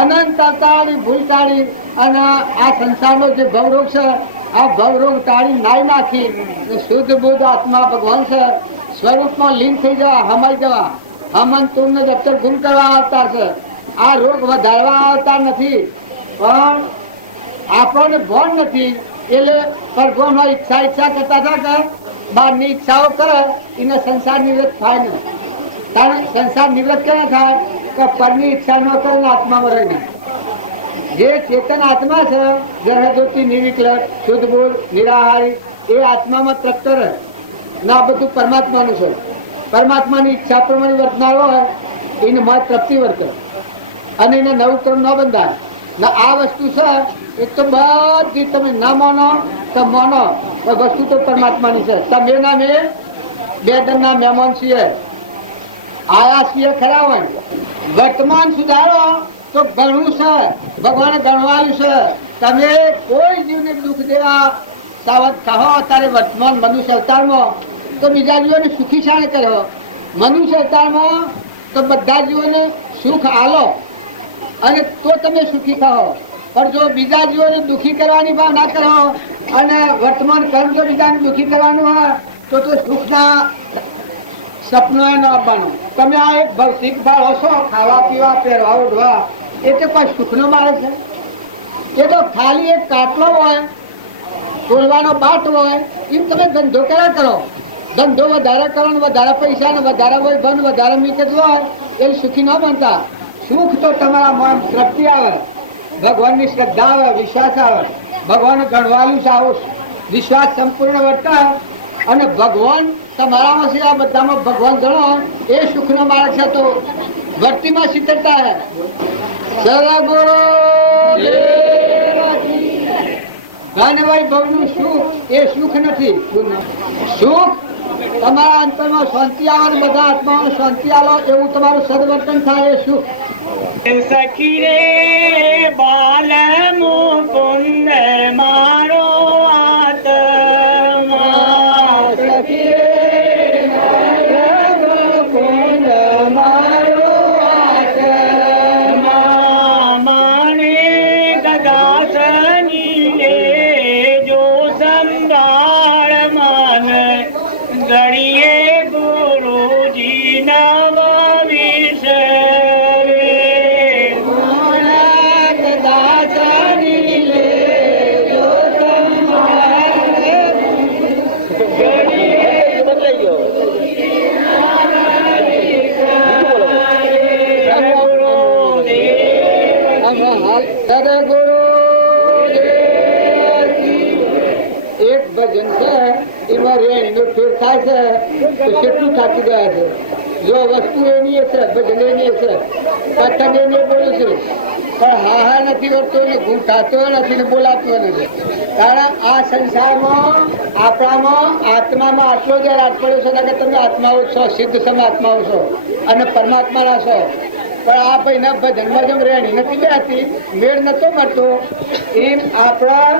અનંત અવતારી ભૂલ ટાળી અને આ સંસારનો જે ભવરોગ છે આ ભવરોગ ટાળી નાઈ નાખી શુદ્ધ બુદ્ધ આત્મા ભગવાન છે સ્વરૂપમાં લીન થઈ જવા, હમાઈ જવા. હમન તુમને દફતર ગુમ કરવા અવતાર છે. આ રોગ વધારવા અવતાર નથી. પણ આપણને ભણ નથી એટલે ભગવાન ઈચ્છા કરતા હતા કે બહારની ઈચ્છાઓ કરે એને સંસાર નિવૃત્ત થાય નહીં. કારણ સંસાર નિવૃત્ત ક્યાં થાય કે પરની ઈચ્છા ન કરે ને આત્મામાં રહે. જે ચેતન આત્મા છે ગ્રહજ્યોતિ નિર્વિકલ્પ શુદ્ધ બોધ નિરાહારી એ આત્મામાં તૃપ્ત રહે. ના બધું પરમાત્માનું છે. પરમાત્માની ઈચ્છા પ્રમાણે વર્તનાર હોય એને માં તૃપ્તિ વર્તે અને એને નવું કર્મ ન બંધાય. આ વસ્તુ છે એ તો બધી તમે ના માનો તો માનો વસ્તુ તો પરમાત્માની છે. તમે ના મેં 2 દરના મહેમાન છીએ, આયા છીએ ખરા હોય. વર્તમાન સુધારો તો ઘણું છે, ભગવાને ગણવાયું છે. તમે કોઈ જીવને દુઃખ દેવા સાવધ કહો ત્યારે વર્તમાન મનુષ્ય અવતારમાં તો બીજા જીવોને સુખી શાણે કર્યો. મનુષ્ય અવતારમાં તો બધા જીવોને સુખ આલો અને તો તમે સુખી કહો. પણ જો બીજા જીવોને દુઃખી કરવાની ભાવ ના કરો અને વર્તમાન કર્મ જો બીજાને દુઃખી કરવાનું હોય તો સુખના સપનો ન આપવાનું. તમે આ એક ભૌતિક ભાવ હશો, ખાવા પીવા પહેરવા ઓઢવા એ તો કોઈ સુખનો માણસ છે. એ તો ખાલી એક કાટલો હોય, તોડવાનો બાટ હોય એમ તમે ધંધો કર્યા કરો. ધંધો વધારે કરો ને વધારે પૈસા ને વધારે વૈભવ વધારે મિલકત હોય એ સુખી ન બનતા. સુખ તો તમારા મન તૃપ્તિ આવે, ભગવાનની શ્રદ્ધા આવે, વિશ્વાસ આવે. ભગવાન ગણવાનું છે આવો વિશ્વાસ સંપૂર્ણ વર્તાય અને ભગવાન તમારામાં છે. આ બધામાં ભગવાન ગણો એ સુખનો માર્ગ છે. તો ભક્તિમાં શીતળતા હે. સદગુરુ ધન વૈભવનું સુખ એ સુખ નથી. સુખ તમારા અંતરમાં શાંતિ આવે, બધા આત્મામાં શાંતિ આલો એવું તમારું સદવર્તન થાય એ સુખ. સખી રે બાલ મુકુંદ મારો આત્મા, સખી રે મુકુંદ મારો આત્મા, માણે ગદાસની લે જો સંભાળ મન ગણીએ ગુરુજી નવ વિશે. એક ભજન છે એમાં રેણીનો ફેર થાય છે તો કેટલું થાકી ગયા છે. જો વસ્તુ એની છે, ભજન એની છે, કથન એને બોલે છે પણ હા નથી હોતો ને ઘૂંટાતો નથી ને બોલાતો નથી. કારણ આ સંસારમાં આપણામાં આત્મામાં આટલો જ રાત પડ્યો છે કે તમે આત્માઓ છો, સિદ્ધ સમ આત્માઓ છો અને પરમાત્માના છો. પણ આ ભાઈના ભજનમાં જેમ રેણી નથી બેહતી, મેળ નતો મળતો એમ આપણા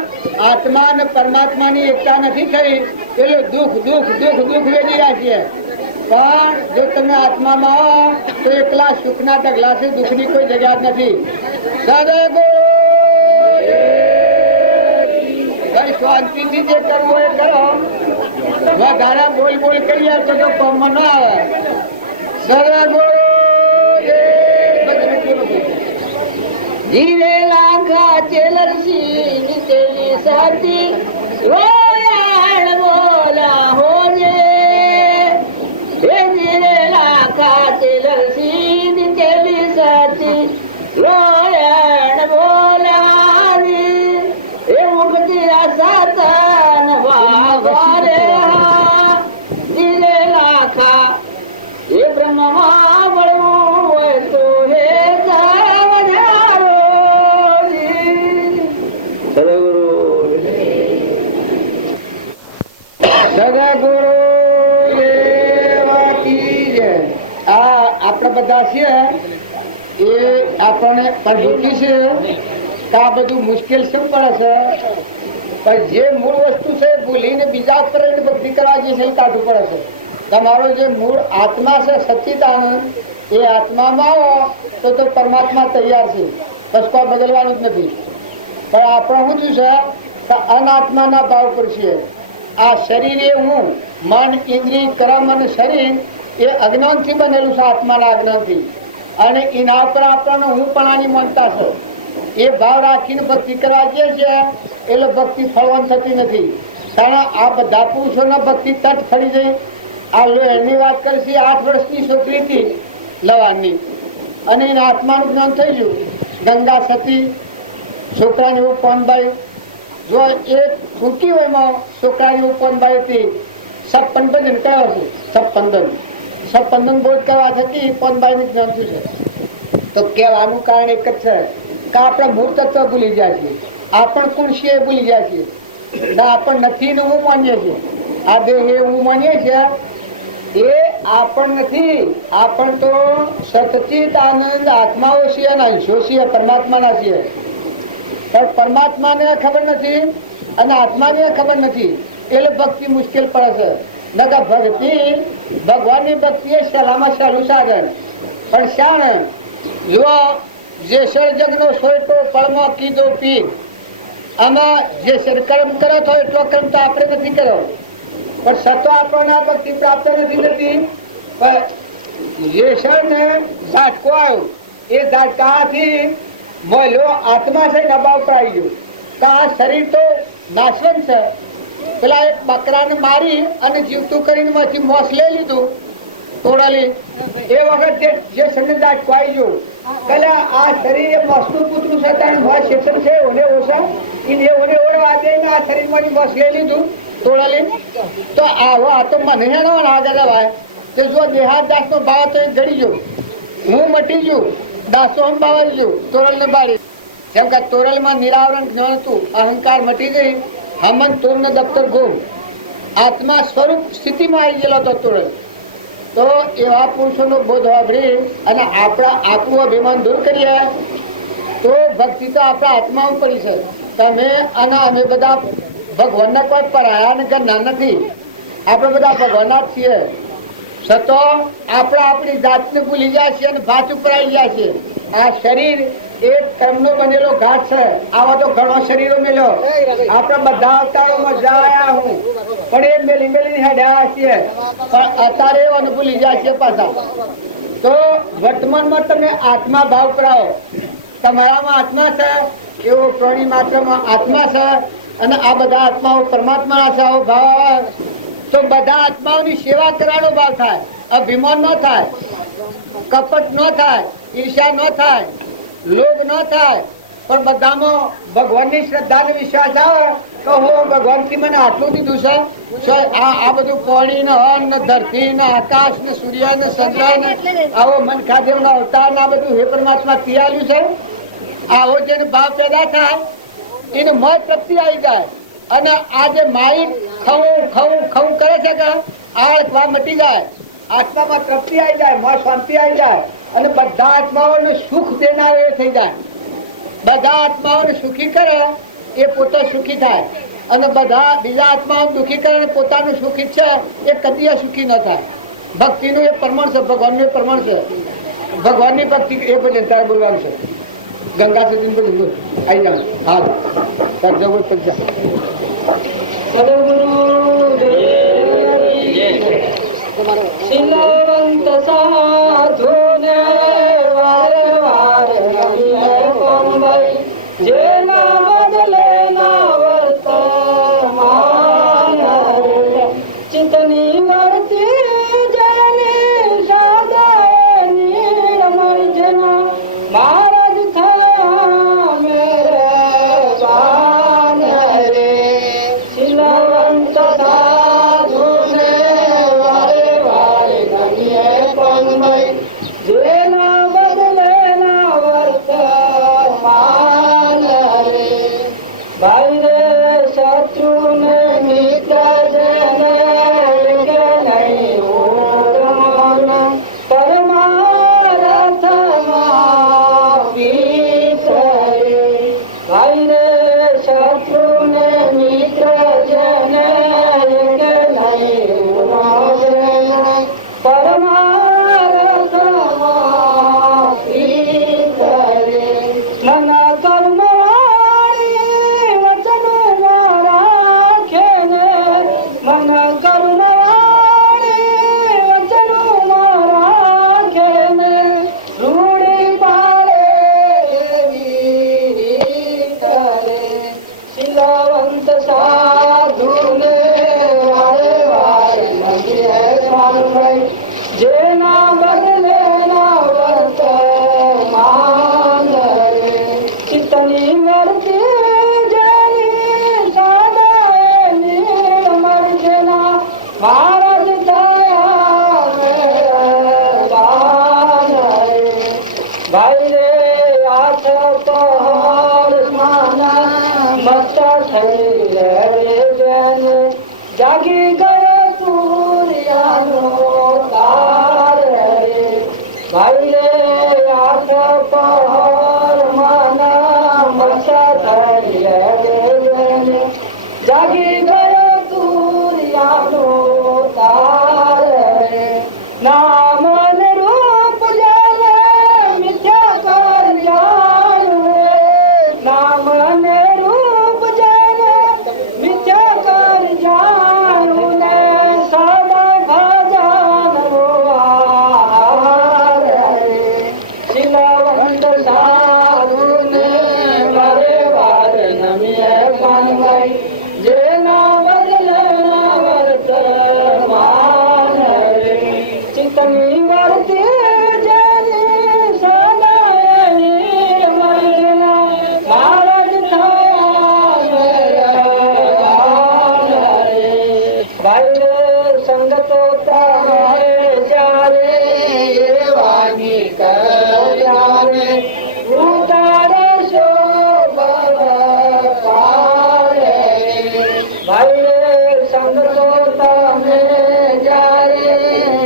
આત્મા અને પરમાત્માની એકતા નથી થઈ એટલે દુઃખ દુઃખ દુઃખ દુઃખ વેચી રહ્યા છીએ. પણ જો તમે આત્મામાં આવો તો એકલા સુખના ઢગલા છે, દુઃખની કોઈ જગ્યા જ નથી. સદગુરુ શાંતિથી જે કરવું એ કરો. વધારે બોલ બોલ કરીએ તો કોમમાં ન આવે. સદગુરુ ધીરે લાખા ચેલરસી નીચેલી સાથી રોયાણ બોલા હોજે એ ધીરે લાખા ચેલરસી નીચેલી સાથી રોયાણ બોલા એ મુક્તિ સાતન વારે ધીરે લાખા એ બ્રહ્મમાં મળવું હોય તો હે સદગુરુ દેવા કી જય. આ આપણે બધા છે એ આપણને પણ દુઃખી છે કે આ બધું મુશ્કેલ શું પડે છે, પણ જે મૂળ વસ્તુ છે ભૂલીને બીજા ઉપર એને ભક્તિ કરવા જે છે એ કાઢવું પડે છે. તમારો જે મૂળ આત્મા છે સચ્ચિદાનંદ, એ આત્મામાં આવો તો પરમાત્મા તૈયાર છે, બસ કોઈ બદલવાનું જ નથી. પણ આપણે શું થયું છે કે અનાત્માના ભાવ પર છે. આ શરીર એ હું, મન, ઇન્દ્રિય, કર્મ અને શરીર એ અજ્ઞાનથી બનેલું છે, આત્માના અજ્ઞાનથી. અને એના ઉપર આપણને હું પણ આની માનતા છે. એ ભાવ રાખીને ભક્તિ કરવા જે છે એટલે ભક્તિ ફળવાન થતી નથી. કારણ આ બધા પુરુષોના ભક્તિ તટ ફરી જઈ. આ એની વાત કરશે 8 વર્ષની છોકરી હતી લવાણની, અને એના આત્માનું જ્ઞાન થઈ ગયું. ગંગા સતી છોકરાની એવું પોનબાઈ, જો એ છૂટી હોય એમાં છોકરાની ઉપનબાઈ હતી. સપંદન કયો છે? સપંદન બોધ કરવા થકી પોનબાઈનું જ્ઞાન થયું છે. તો કહેવાનું કારણ એક જ છે કે આપણે મૂળ તત્વ ભૂલી જાય છે, આપણ કોણ છે એ ભૂલી જાય છે. આપણ નથી ને હું માનીએ છીએ. આ બે એ હું માનીએ છીએ એ આપણ નથી. આપણ તો સચિત આનંદ આત્માઓ છીએ અને અંશો છીએ, પરમાત્માના છીએ. પણ પરમાત્માને ખબર નથી અને આત્માને ખબર નથી, એટલે ભક્તિ મુશ્કેલ પડે છે. નકર ભક્તિ, ભગવાનની ભક્તિ એ સહેલામાં સહેલું સાધન. પણ શાણ જો જે સર્જકનો સોયટો પળમાં કીધો પી, આમાં જે કર્મ કરો તો એટલો કર્મ તો આપણે નથી કર્યો, પણ સતો આપણને ભક્તિ પ્રાપ્ત નથી થતી. પણ જે શરને ઝાટકો આવ્યો, એ ઝાટકાથી મોલો આત્મા છે દબાવ પર આવી ગયો કે આ શરીર તો નાશવંત છે. પેલા એક બકરાને મારી અને જીવતું કરીને માંથી મોસ લઈ લીધું તોડાલી. એ વખત જે શરીર ઝાટકો આવી ગયો, પેલા આ શરીર એ મોસનું પુતળું છે, ત્યાં મોસ ક્ષેત્ર છે ઓને ઓછા એને ઓને ઓળવા દઈને આ શરીરમાંથી મોસ લઈ લીધું તોડાલી. તો આવો આ તો મને હેણો આગળ ભાઈ તો જો દેહાત દાસનો ભાવ તો જડી ગયો, હું મટી ગયું, દાસો બાવર ગયું તોરલ ને બારી. જેમ કે તોરલમાં નિરાવરણ જ્ઞાન હતું, અહંકાર મટી ગઈ, હમન તોર ને દફતર ગોમ, આત્મા સ્વરૂપ સ્થિતિમાં આવી ગયેલો હતો તોરલ. તો એવા પુરુષોનો બોધ વાપરી અને આપણા આપણું અભિમાન દૂર કરીએ તો ભક્તિ તો આપણા આત્મામાં પડી છે. તમે અને અમે બધા ભગવાનના કોઈ પરાયા ને ગણના નથી, આપણે બધા ભગવાનના જ છીએ. સતો આપણે આપણી જાતને ભૂલી જાય છે અને ભાત ઉપર આવી જાય છે. આ શરીર એક કર્મનો બનેલો ઘાટ છે. આવા તો ઘણો શરીરો મેલ્યો, આપણે બધા અવતારોમાં જાય હું, પણ એ મેલી મેલી હેડ્યા છીએ, પણ અત્યારે એવાનું ભૂલી જાય છે પાછા. તો વર્તમાનમાં તમે આત્મા ભાવ કરાવો, તમારામાં આત્મા છે, એવો પ્રાણી માત્રમાં આત્મા છે, અને આ બધા આત્માઓ પરમાત્માના છે. આવો ભાવ આવે તો બધા આત્માઓની સેવા કરવાનો ભાવ થાય, અભિમાન ન થાય, કપટ ન થાય, ઈર્ષ્યા ન થાય, લોભ ન થાય, પણ બધામાં ભગવાનની શ્રદ્ધા ને વિશ્વાસ આવે તો હું ભગવાનથી મને આટલું દીધું છે. આ બધું પાણી ને અન્ન ને ધરતી ને આકાશ ને સૂર્ય ને ચંદ્ર ને આવો મનખાદેવ નો અવતાર ને આ બધું હે પરમાત્મા પિયાલ્યું છે. આવો જેને ભાવ પેદા થાય એને મોજ પ્રત્યે આવી જાય. અને આ જે માઇક ખવું કરે છે કે આ મટી જાય, આત્મામાં તૃપ્તિ આવી જાય, માં શાંતિ આવી જાય, અને બધા આત્માઓને સુખ દેનાર એ થઈ જાય. બધા આત્માઓને સુખી કરે એ પોતે સુખી થાય, અને બધા બીજા આત્માઓને દુઃખી કરે અને પોતાનું સુખી છે એ કદી સુખી ન થાય. ભક્તિનું એ પ્રમાણ છે, ભગવાનનું એ પ્રમાણ છે. ભગવાનની ભક્તિ એ બધું તારે બોલવાનું છે. ગંગા સુધી બધું આવી જાવ. હા કરજો કરજો. શીલવંત સાધુને વારે વારે ભાઈ રે આઠ પહાડ માના મસ્ત થઈ રે જન જાગી ગયો સૂર્યાનો તાર રે ભાઈ રે આઠ પહાડ માના મસ્ત થઈ રે જન જાગી ગયો સૂર્યાનો તાર રે નામ ને રૂપ જાને મિથ્યા કર જાણે નામ ને રૂપ જાને મિથ્યા કર જાણું ને સદા ભજન રોઆર શિલવંત સાધુ ને મારે વાર નમીએ પાનવાઈ જેના બદલે વર્તમાન ચિતની વર્તી જેની સદાયની મહિના મહારાજ ભાઈ રે સંગતો તારે જ્યારે એવાની કરે ઉતારે શોભર પારે ભાઈ રે સંગતો તમે જ્યારે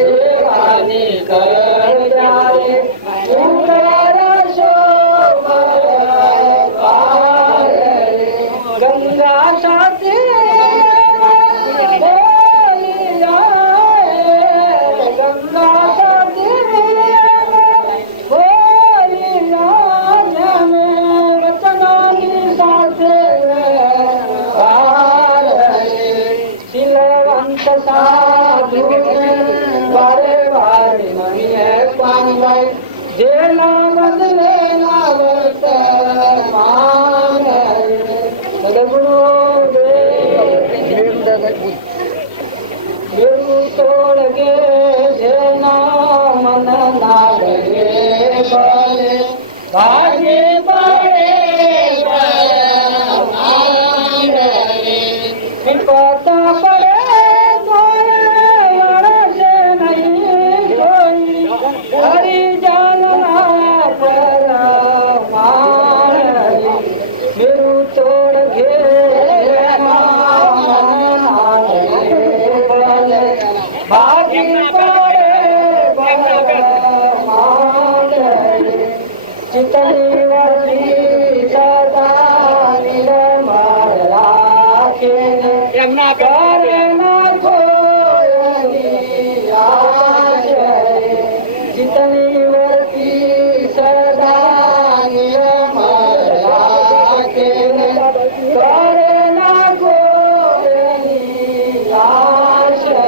એવાની કરે જ્યારે ઉતારે શોભર પારે ગંગા સાથે ગંગા સાથે રચનાની સાથે શિલવંત સાધુ વારે વારે નમીએ પાનવાઈ જેના બદલે ના વર્તમાન સદગુરુ દેવ તોડગે જેના મન ના લગે બોલે ભાગે પડે વિપતા પડે અડશે નહીં કોઈ હરિજનના પરમાન મેરું તોડ ઘે ભાગી પડે ચિતની વર્તી સદા નિર્મળ રાખે એમના કરે ના કોઈ આશય ચિતની વર્તી સદા નિર્મળ રાખે કરે ના કોઈ આશય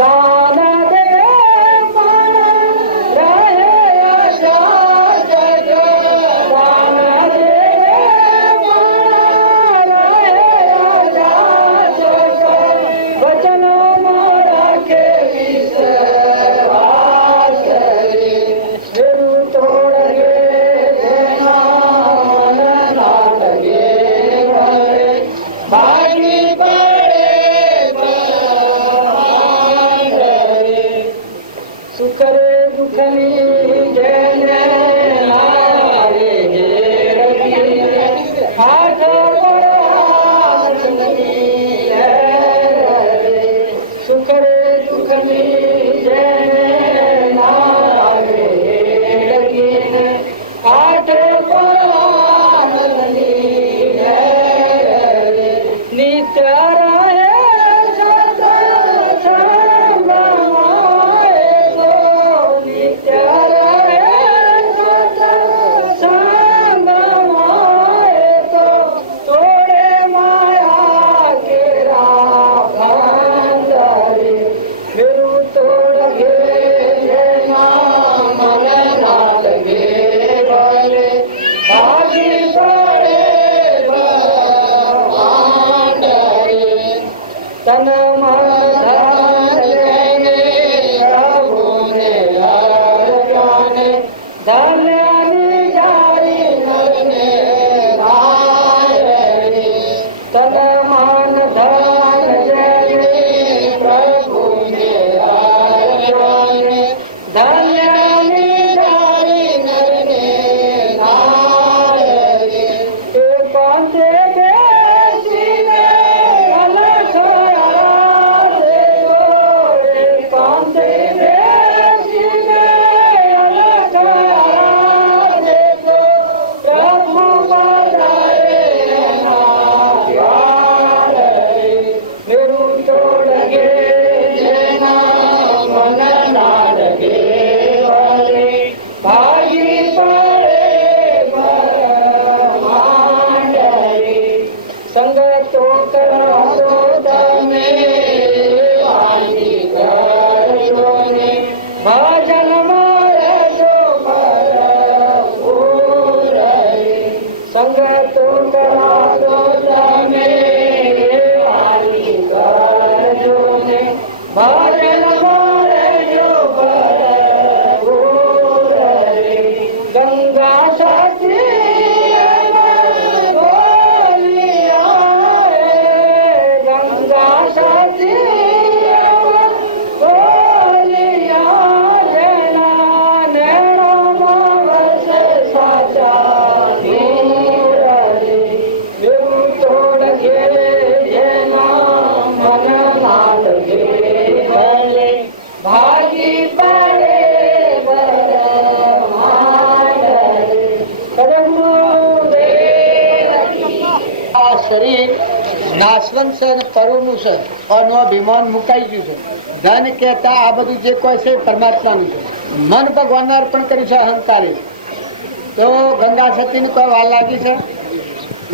દાન દે પણ રહે અશાત દાન દે પણ રહે અશાત વચનો રાખે વિશ્વાસ મેરું તોડગે જેના મન ના લગે ભાગી સુકરે દુઃખની જેને લાવે હાથ સુકરે દુઃખની જેને લાવે હાથ નિત્ય રહે તન મન ધન લઈને પ્રભુને અર્પણે ધન્યની જારી નરને ભારે તન મન ધન લઈને પ્રભુને અર્પણે ધન્યની જારી નરને નાશવંત છે અને તરુનું છે અને અભિમાન મુકાઈ ગયું છે. ધન કહેતા આ બધું જે કોઈ છે એ પરમાત્માનું છે. મન ભગવાનને અર્પણ કર્યું છે અહંકારે. તો ગંગા સતીને કોઈ વાર લાગી છે?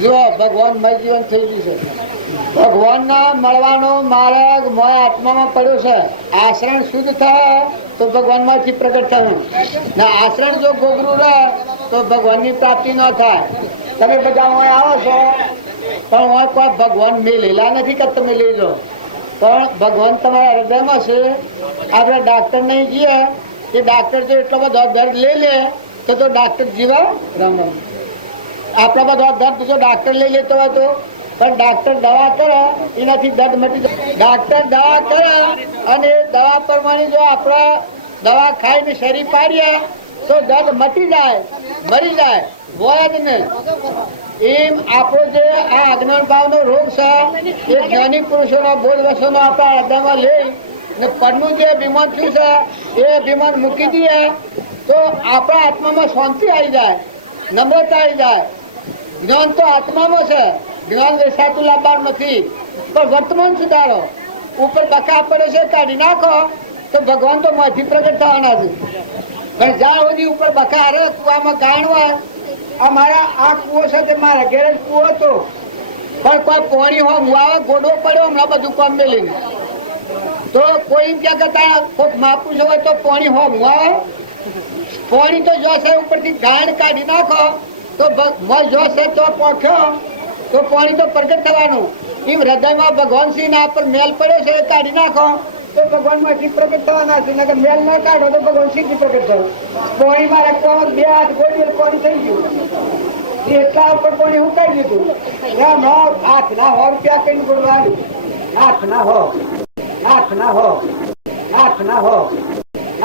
જો ભગવાનમય જીવન થઈ ગયું છે. ભગવાનના મળવાનો માર્ગ મોય આત્મામાં પડ્યો છે. આચરણ શુદ્ધ થાય તો ભગવાનમાંથી પ્રગટ થયું. ને આચરણ જો ગોગરું રહે તો ભગવાનની પ્રાપ્તિ ન થાય. તમે બધા અહીં આવો છો પણ હું કોઈ ભગવાન મેલેલા નથી કે તમે લઈ લો, પણ ભગવાન તમારા હૃદયમાં છે. આપણે ડાક્ટર નહીં જઈએ કે ડાક્ટર જો એટલો બધો દર્દ લઈ લે તો ડાક્ટર જીવા રમ આપણો બધો દર્દ જો ડાક્ટર લઈ લેતો હોય તો, પણ ડાક્ટર દવા કરે એનાથી દર્દ મટી જાય. ડાક્ટર દવા કરે અને દવા પ્રમાણે જો આપણે દવા ખાઈને શરીર પાડીએ તો દર્દ મટી જાય, મરી જાય, હોય જ નહીં. એમ આપણો જે આ અજ્ઞાન ભાવનો રોગ છે એ જ્ઞાની પુરુષોનો બોધ વસોનો આપણા હૃદયમાં લઈ ને પરનું જે અભિમાન થયું છે એ અભિમાન મૂકી દઈએ તો આપણા આત્મામાં શાંતિ આવી જાય, નમ્રતા આવી જાય. જ્ઞાન તો આત્મામાં છે, જ્ઞાન વેચાતું લાવવાનું નથી. પણ વર્તમાન સુધારો. ઉપર બકા પડે છે કાઢી નાખો તો ભગવાન તો માંથી પ્રગટ થવાના છે. પણ જ્યાં સુધી ઉપર બકા હારે કુવામાં ગાણ હોય, અમારા આ કુવો છે તે મારા ઘેર જ કુવો હતો, પણ કોઈ પોણી હોય મુઆવે ગોડો પડ્યો હમણાં બધું કામ મેલીને તો કોઈ ક્યાં કરતા કોઈક માપું હોય તો પોણી હોય મુઆવે પોણી તો જોશે ઉપરથી ગાણ કાઢી નાખો તો જોશે તો પોખ્યો તો પાણી તો પ્રગટ થવાનું. એમ હૃદયમાં ભગવાન સિંહ ના પર મેલ પડ્યો છે એ કાઢી નાખો તો ભગવાન માંથી પ્રગટ થવાના છે. મેલ ના કાઢો તો ભગવાન સિંહ થી પ્રગટ થયો. પાણી માં રાખવામાં 2 હાથ ગોળી પાણી થઈ ગયું. એટલા ઉપર પાણી ઉકાઈ દીધું. હાથ ના હો રૂપિયા કઈ બોલવાનું. હાથ ના હો, હાથ ના હો, હાથ ના હો.